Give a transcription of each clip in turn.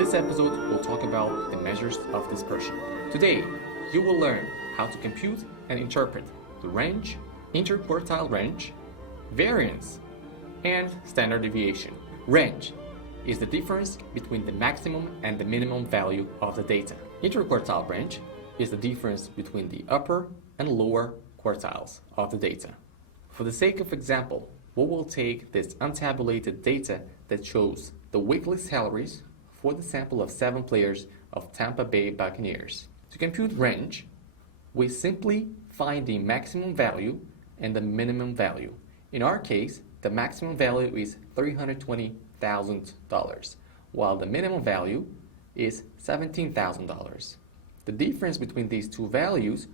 this episode, we'll talk about the measures of dispersion. Today, you will learn how to compute and interpret the range, interquartile range, variance, and standard deviation. Range is the difference between the maximum and the minimum value of the data. Interquartile range is the difference between the upper and lower quartiles of the data. For the sake of example, we will take this untabulated data that shows the weekly salaries for the sample of 7 players of Tampa Bay Buccaneers. To compute range, we simply find the maximum value and the minimum value. In our case, the maximum value is $320,000, while the minimum value is $17,000. The difference between these two values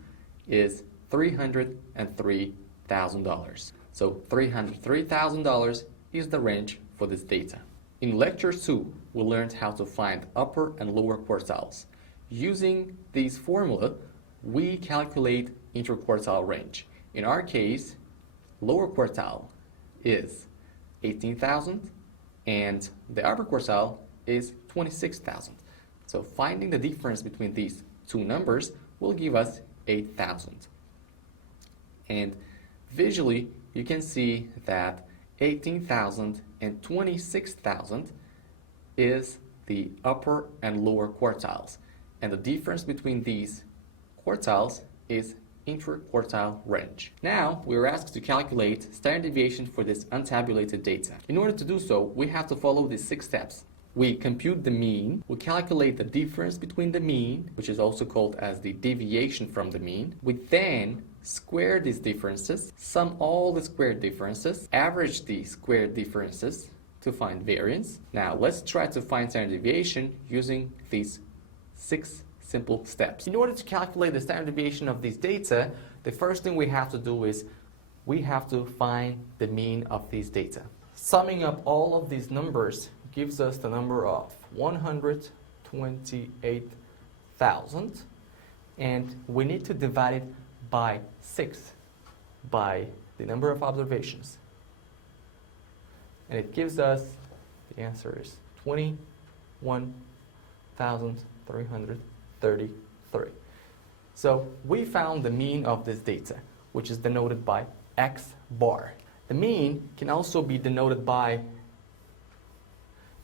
is $303,000. So $303,000 is the range for this data. In lecture 2, we learned how to find upper and lower quartiles. Using this formula, we calculate interquartile range. In our case, lower quartile is 18,000 and the upper quartile is 26,000. So finding the difference between these two numbers will give us 8,000. And visually, you can see that 18,000 and 26,000 is the upper and lower quartiles. And the difference between these quartiles is interquartile range. Now, we are asked to calculate standard deviation for this untabulated data. In order to do so, we have to follow these 6 steps. We compute the mean, we calculate the difference between the mean, which is also called as the deviation from the mean. We then square these differences, sum all the squared differences, average the squared differences to find variance. Now, let's try to find standard deviation using these 6 simple steps. In order to calculate the standard deviation of these data, the first thing we have to do is we have to find the mean of these data. Summing up all of these numbers gives us the number of 128,000, and we need to divide it by 6 by the number of observations. And it gives us, the answer is 21,333. So we found the mean of this data, which is denoted by X bar. The mean can also be denoted by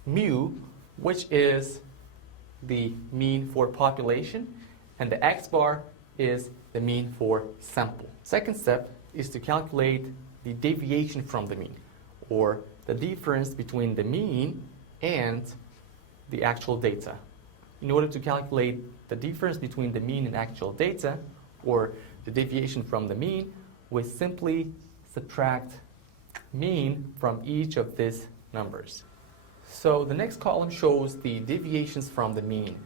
mu, which is the mean for population, and the X bar is the mean for sample. Second step is to calculate the deviation from the mean, or the difference between the mean and the actual data. In order to calculate the difference between the mean and actual data, or the deviation from the mean, we simply subtract mean from each of these numbers. So the next column shows the deviations from the mean.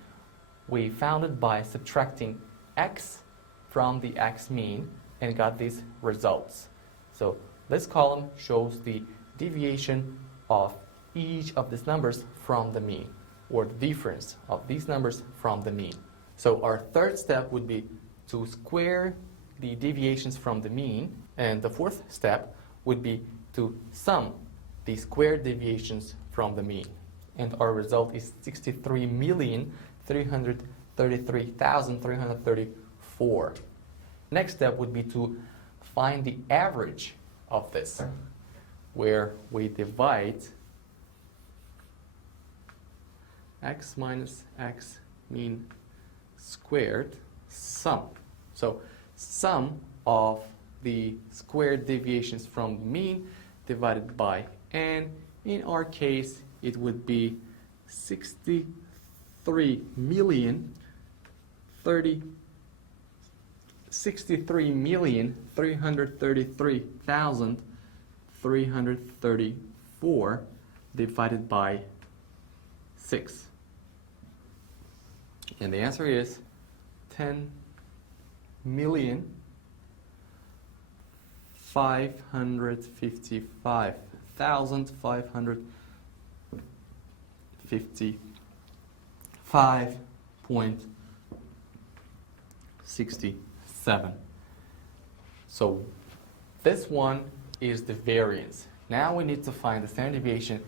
We found it by subtracting x from the x mean and got these results. So this column shows the deviation of each of these numbers from the mean, or the difference of these numbers from the mean. So our third step would be to square the deviations from the mean, and the fourth step would be to sum the squared deviations from the mean. And our result is 63,333,334. Next step would be to find the average of this, where we divide x minus x mean squared sum. So sum of the squared deviations from the mean divided by n. In our case, it would be 63,333,334 divided by 6. And the answer is 10,555,555.67. So this one is the variance. Now we need to find the standard deviation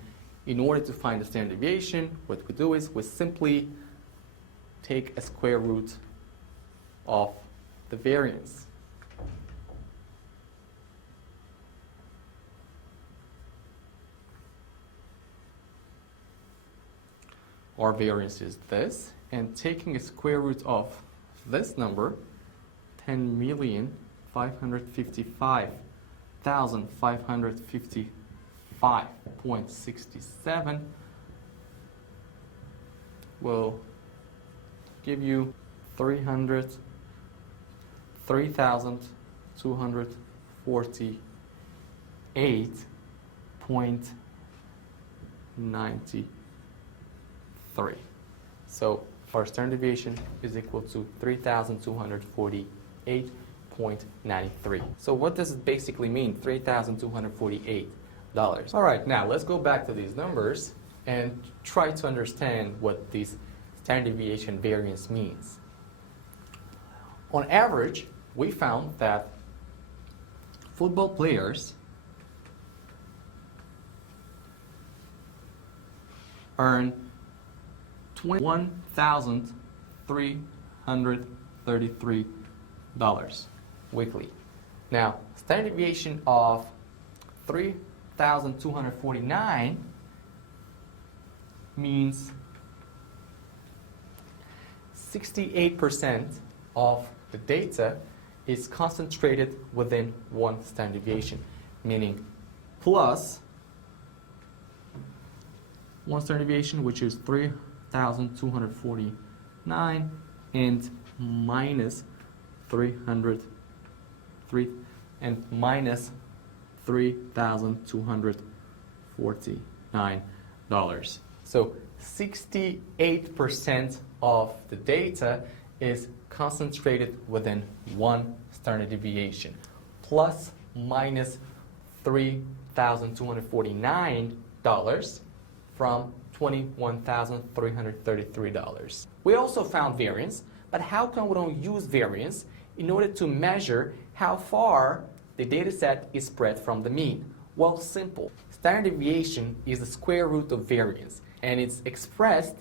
In order to find the standard deviation, what we do is we simply take a square root of the variance. Our variance is this, and taking a square root of this number, 10,555,555.67, will give you 303,248.93. So our standard deviation is equal to 3,248.93. So what does it basically mean, $3,248? All right, now let's go back to these numbers and try to understand what this standard deviation variance means. On average, we found that football players earn $21,333 weekly. Now, standard deviation of 3,249 means 68% of the data is concentrated within one standard deviation, meaning plus one standard deviation, which is 3,249, and minus 303 and minus $3,249. So 68% of the data is concentrated within one standard deviation, plus minus $3,249 from $21,333. We also found variance, but how come we don't use variance in order to measure how far the data set is spread from the mean? Well, simple. Standard deviation is the square root of variance, and it's expressed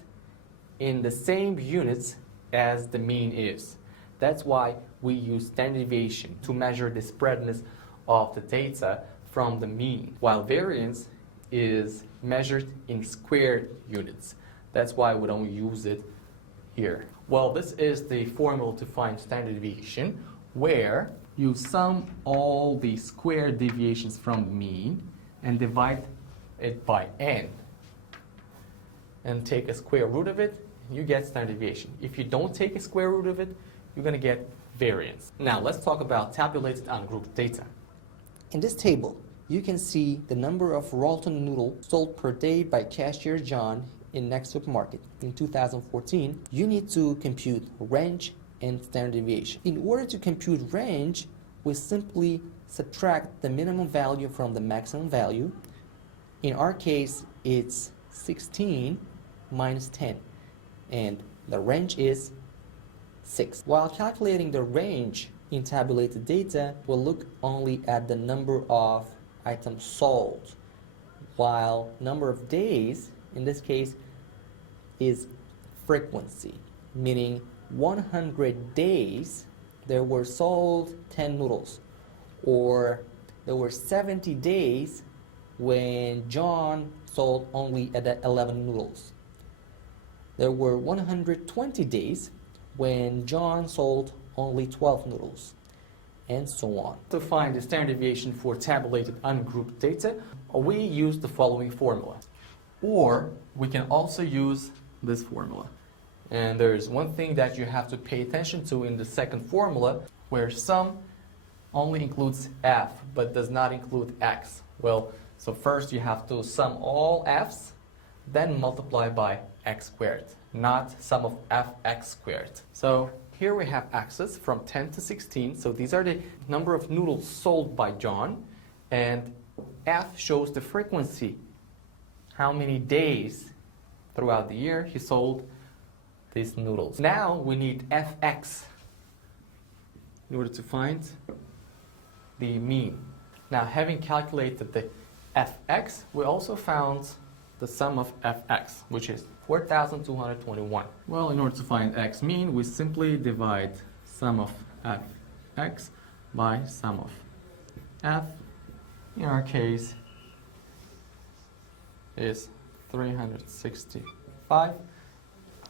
in the same units as the mean is. That's why we use standard deviation to measure the spreadness of the data from the mean, while variance is measured in squared units. That's why we don't use it here. Well, this is the formula to find standard deviation, where you sum all the squared deviations from the mean and divide it by n, and take a square root of it, you get standard deviation. If you don't take a square root of it, you're going to get variance. Now let's talk about tabulated ungrouped data. In this table, you can see the number of Rolton noodles sold per day by cashier John in next supermarket. In 2014, you need to compute range and standard deviation. In order to compute range, we simply subtract the minimum value from the maximum value. In our case, it's 16 minus 10, and the range is 6. While calculating the range in tabulated data, we'll look only at the number of items sold, while number of days, in this case, is frequency, meaning 100 days there were sold 10 noodles, or there were 70 days when John sold only 11 noodles. There were 120 days when John sold only 12 noodles, and so on. To find the standard deviation for tabulated ungrouped data, we use the following formula. Or we can also use this formula. And there's one thing that you have to pay attention to in the second formula, where sum only includes f but does not include x. Well, so first you have to sum all f's, then multiply by x squared, not sum of fx squared. So here we have x's from 10 to 16. So these are the number of noodles sold by John, and f shows the frequency, how many days throughout the year he sold these noodles. Now we need fx in order to find the mean. Now, having calculated the fx, we also found the sum of fx, which is 4,221. Well, in order to find x mean, we simply divide sum of fx by sum of f. In our case, is 365,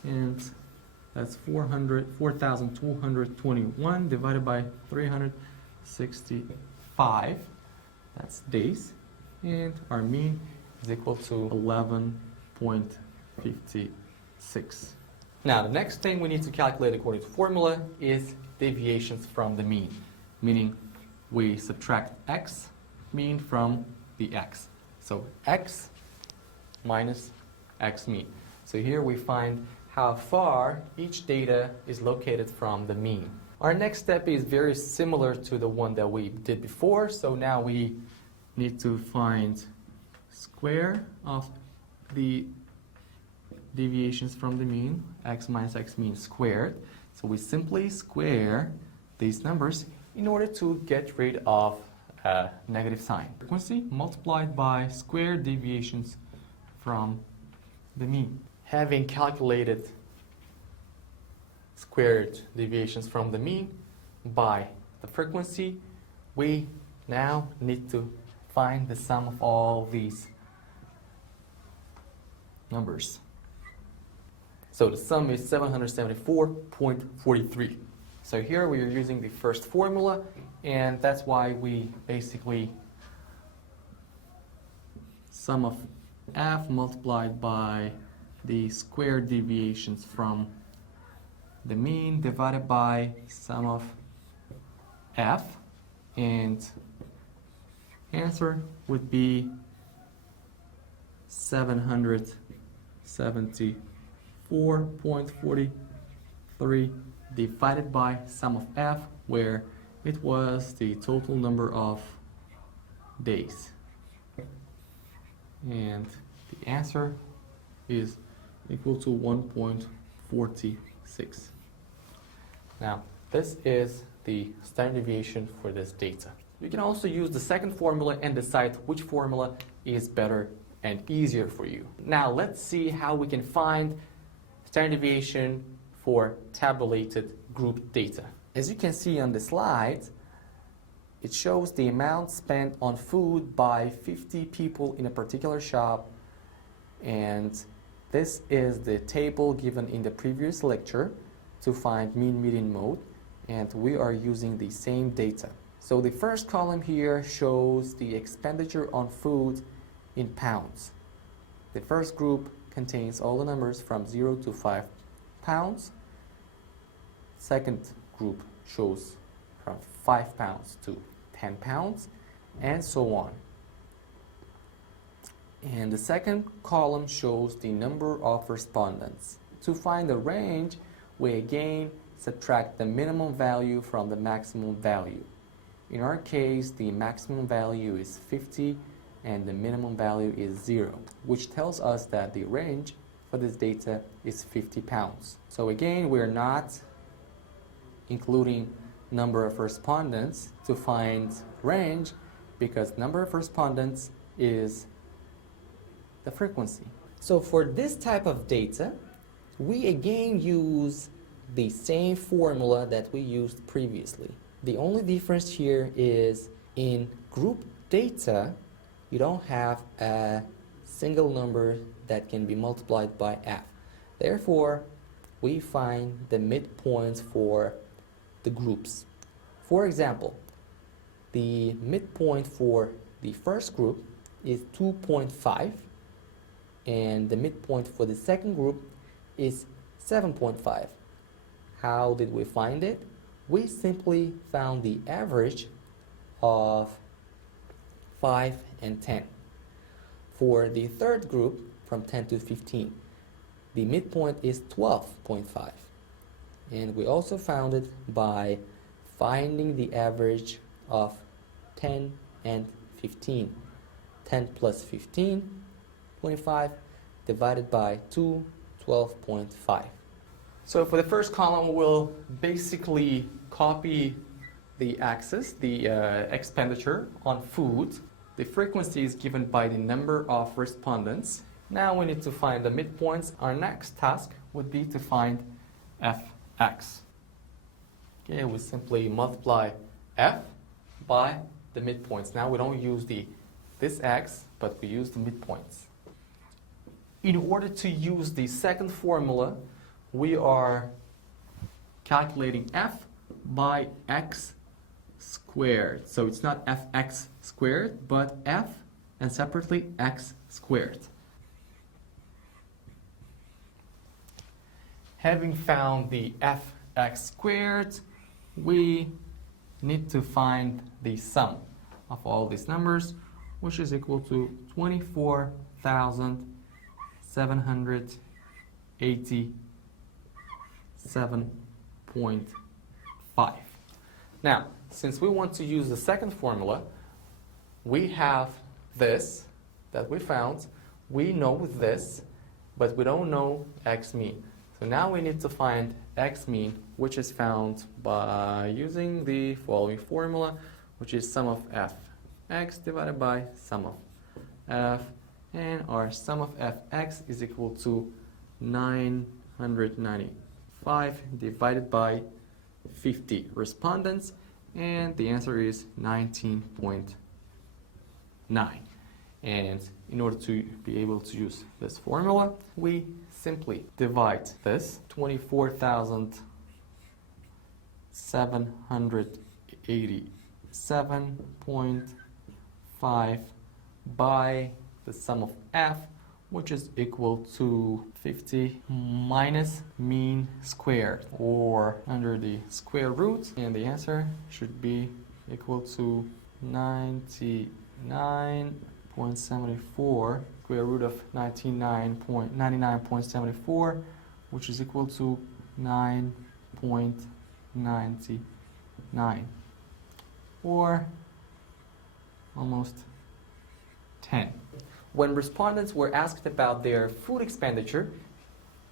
and that's 4,221 divided by 365. That's days, and our mean is equal to 11.56. Now, the next thing we need to calculate according to formula is deviations from the mean, meaning we subtract x mean from the x. So x minus x mean. So here we find how far each data is located from the mean. Our next step is very similar to the one that we did before. So now we need to find square of the deviations from the mean, x minus x mean squared. So we simply square these numbers in order to get rid of a negative sign. Frequency multiplied by square deviations from the mean. Having calculated squared deviations from the mean by the frequency, we now need to find the sum of all these numbers. So the sum is 774.43. So here we are using the first formula, and that's why we basically sum of f multiplied by the squared deviations from the mean divided by sum of f, and answer would be 774.43 divided by sum of f, where it was the total number of days. And the answer is equal to 1.46. Now, this is the standard deviation for this data. You can also use the second formula and decide which formula is better and easier for you. Now, let's see how we can find standard deviation for tabulated group data. As you can see on the slide, it shows the amount spent on food by 50 people in a particular shop, and this is the table given in the previous lecture to find mean, median, mode, and we are using the same data. So the first column here shows the expenditure on food in pounds. The first group contains all the numbers from 0 to 5 pounds. Second group shows from 5 pounds to 10 pounds, and so on. And the second column shows the number of respondents. To find the range, we again subtract the minimum value from the maximum value. In our case, the maximum value is 50 and the minimum value is 0, which tells us that the range for this data is 50 pounds. So again, we're not including number of respondents to find range, because number of respondents is the frequency. So for this type of data, we again use the same formula that we used previously. The only difference here is in group data, you don't have a single number that can be multiplied by f. Therefore, we find the midpoints for the groups. For example, the midpoint for the first group is 2.5, and the midpoint for the second group is 7.5. How did we find it? We simply found the average of 5 and 10. For the third group, from 10 to 15, the midpoint is 12.5. And we also found it by finding the average of 10 and 15. 10 plus 15, 25, divided by 2, 12.5. So for the first column, we'll basically copy the axis, the expenditure on food. The frequency is given by the number of respondents, Now we need to find the midpoints. Our next task would be to find fx. Okay, we simply multiply f by the midpoints. Now we don't use this x, but we use the midpoints. In order to use the second formula, we are calculating f by x squared. So it's not fx squared, but f and separately x squared. Having found the fx squared, we need to find the sum of all these numbers, which is equal to 24,787.5. Now, since we want to use the second formula, we have this that we found. We know this, but we don't know x mean. So now we need to find x mean, which is found by using the following formula, which is sum of fx divided by sum of f, and our sum of fx is equal to 995 divided by 50 respondents, and the answer is 19.9. And in order to be able to use this formula, we simply divide this 24,787.5 by the sum of f, which is equal to 50 minus mean squared, or under the square root, and the answer should be equal to 99.74, square root of 99.74, which is equal to 9.99, or almost 10. When respondents were asked about their food expenditure,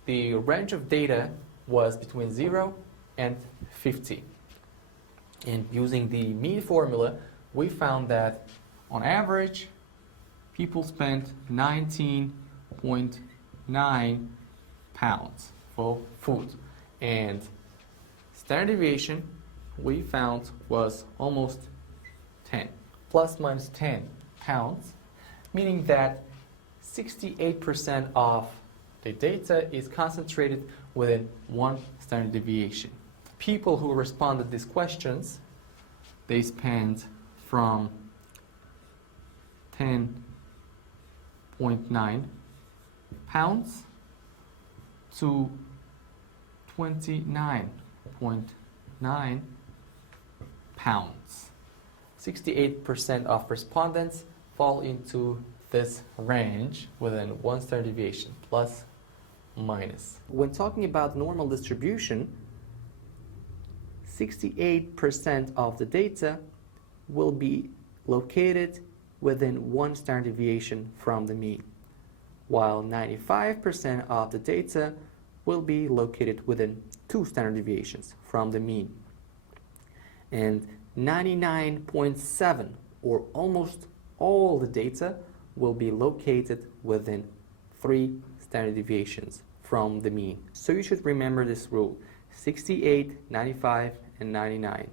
the range of data was between 0 and 50. And using the mean formula, we found that on average, people spent 19.9 pounds for food. And standard deviation, we found, was almost 10, plus minus 10 pounds, meaning that 68% of the data is concentrated within one standard deviation. People who responded to these questions, they spent from 10.9 pounds to 29.9 pounds. 68% of respondents fall into this range within one standard deviation, plus minus. When talking about normal distribution, 68% of the data will be located within one standard deviation from the mean, while 95% of the data will be located within two standard deviations from the mean. And 99.7, or almost all the data, will be located within 3 standard deviations from the mean. So you should remember this rule: 68, 95, and 99.